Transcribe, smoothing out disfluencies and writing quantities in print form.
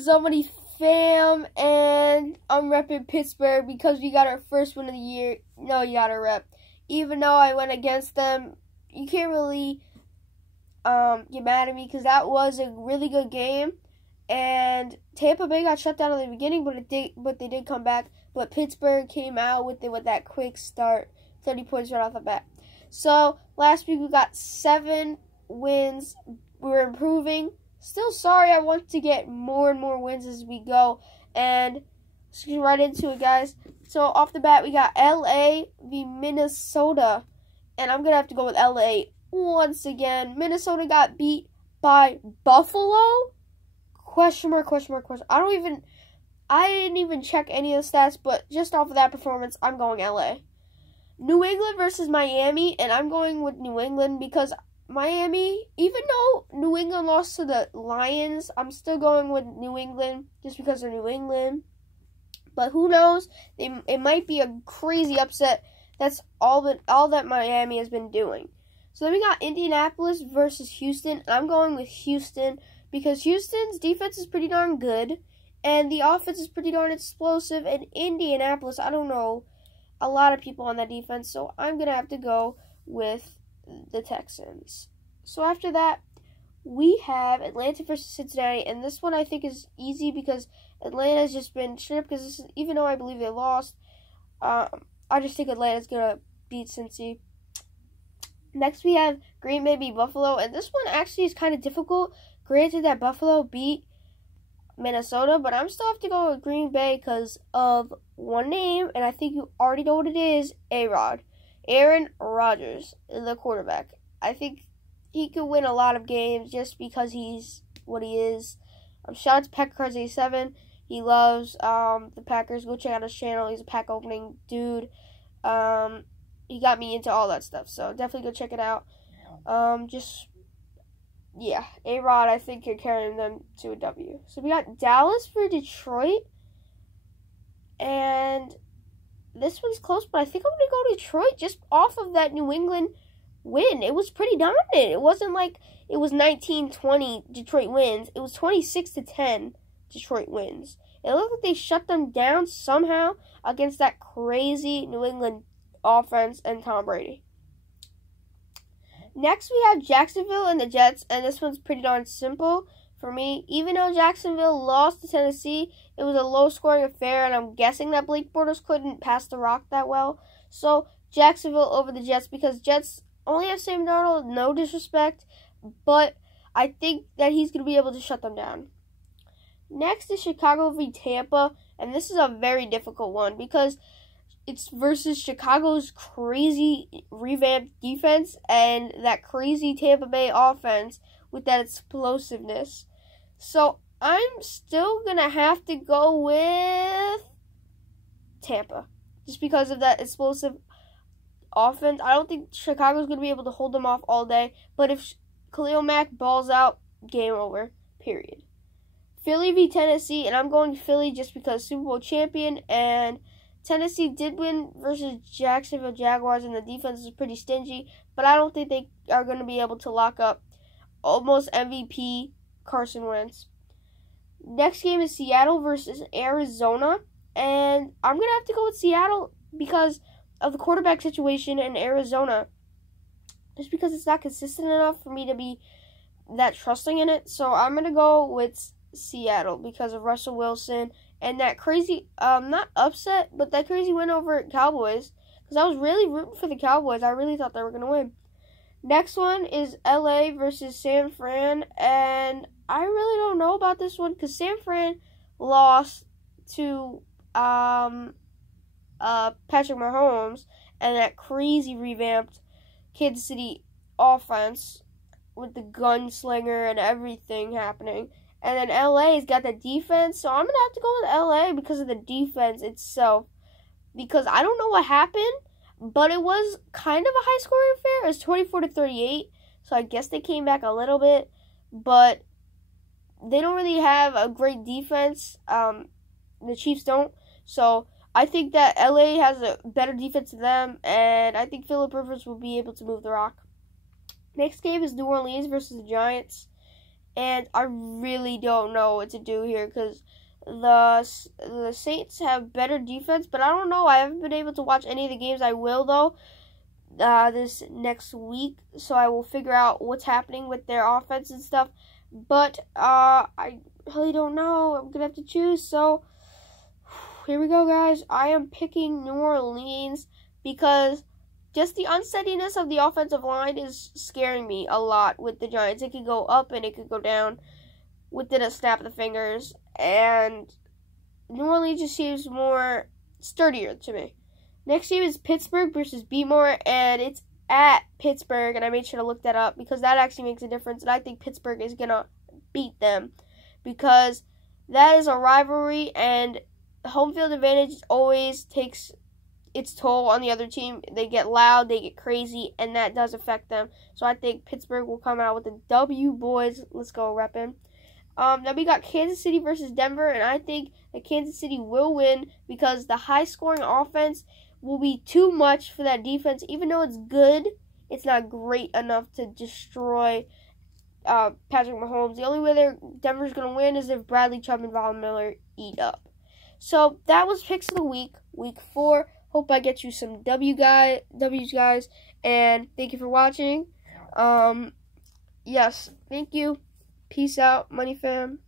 Somebody fam, and I'm repping Pittsburgh because we got our first win of the year. No, you gotta rep. Even though I went against them, you can't really get mad at me because that was a really good game. And Tampa Bay got shut down in the beginning, but they did come back. But Pittsburgh came out with that quick start, 30 points right off the bat. So last week we got 7 wins. We're improving. Still sorry, I want to get more and more wins as we go. And let's get right into it, guys. So off the bat, we got LA v Minnesota. And I'm going to have to go with LA once again. Minnesota got beat by Buffalo? Question mark. I didn't even check any of the stats, but just off of that performance, I'm going LA. New England versus Miami, and I'm going with New England because Miami, even though New England lost to the Lions, I'm still going with New England just because they're New England. But who knows? It might be a crazy upset. That's all that Miami has been doing. So then we got Indianapolis versus Houston. And I'm going with Houston because Houston's defense is pretty darn good. And the offense is pretty darn explosive. And Indianapolis, I don't know a lot of people on that defense. So I'm going to have to go with the Texans. So after that, we have Atlanta versus Cincinnati, and this one I think is easy because Atlanta's just been stripped. Because even though I believe they lost, I just think Atlanta's gonna beat Cincy. Next, we have Green Bay v Buffalo, and this one actually is kind of difficult. Granted that Buffalo beat Minnesota, but I'm still have to go with Green Bay because of one name, and I think you already know what it is: A-Rod. Aaron Rodgers, the quarterback. I think he could win a lot of games just because he's what he is. Shout out to PackerCards87. He loves the Packers. Go check out his channel. He's a pack opening dude. He got me into all that stuff, so definitely go check it out. Yeah, A-Rod, I think you're carrying them to a W. So we got Dallas for Detroit, and this one's close, but I think I'm going to go Detroit just off of that New England win. It was pretty dominant. It wasn't like it was 19-20 Detroit wins. It was 26-10 Detroit wins. It looked like they shut them down somehow against that crazy New England offense and Tom Brady. Next, we have Jacksonville and the Jets, and this one's pretty darn simple for me. Even though Jacksonville lost to Tennessee, it was a low-scoring affair, and I'm guessing that Blake Bortles couldn't pass the rock that well. So, Jacksonville over the Jets because Jets only have Sam Darnold, no disrespect, but I think that he's going to be able to shut them down. Next is Chicago v Tampa, and this is a very difficult one because it's versus Chicago's crazy revamped defense and that crazy Tampa Bay offense with that explosiveness. So I'm still going to have to go with Tampa just because of that explosive offense. I don't think Chicago's going to be able to hold them off all day, but if Khalil Mack balls out, game over, period. Philly v Tennessee, and I'm going Philly just because Super Bowl champion, and Tennessee did win versus Jacksonville Jaguars, and the defense is pretty stingy, but I don't think they are going to be able to lock up almost MVP Carson Wentz. Next game is Seattle versus Arizona, and I'm going to have to go with Seattle because of the quarterback situation in Arizona, just because it's not consistent enough for me to be that trusting in it. So I'm going to go with Seattle because of Russell Wilson and that crazy, not upset, but that crazy win over Cowboys. Because I was really rooting for the Cowboys. I really thought they were going to win. Next one is LA versus San Fran. And I really don't know about this one because San Fran lost to Patrick Mahomes and that crazy revamped Kansas City offense with the gunslinger and everything happening. And then LA's got the defense, so I'm going to have to go with LA because of the defense itself. Because I don't know what happened, but it was kind of a high-scoring affair. It was 24-38, so I guess they came back a little bit. But they don't really have a great defense. The Chiefs don't. So I think that LA has a better defense than them, and I think Phillip Rivers will be able to move the rock. Next game is New Orleans versus the Giants. and I really don't know what to do here because the Saints have better defense, but I don't know. I haven't been able to watch any of the games. I will, though, this next week, so I will figure out what's happening with their offense and stuff. But I really don't know. I'm gonna have to choose. So here we go, guys. I am picking New Orleans because just the unsteadiness of the offensive line is scaring me a lot with the Giants. It could go up and it could go down within a snap of the fingers, and New Orleans just seems more sturdier to me. Next game is Pittsburgh versus Beatmore, and it's at Pittsburgh, and I made sure to look that up because that actually makes a difference, and I think Pittsburgh is going to beat them because that is a rivalry, and home field advantage always takes its toll on the other team. They get loud, they get crazy, and that does affect them. So I think Pittsburgh will come out with a W, boys. Let's go, reppin'. Then we got Kansas City versus Denver, and I think that Kansas City will win because the high-scoring offense will be too much for that defense. Even though it's good, it's not great enough to destroy Patrick Mahomes. The only way Denver's going to win is if Bradley Chubb and Von Miller eat up. So that was Picks of the Week, Week 4. Hope I get you some W's, guys, and thank you for watching. Yes, thank you. Peace out, Money Fam.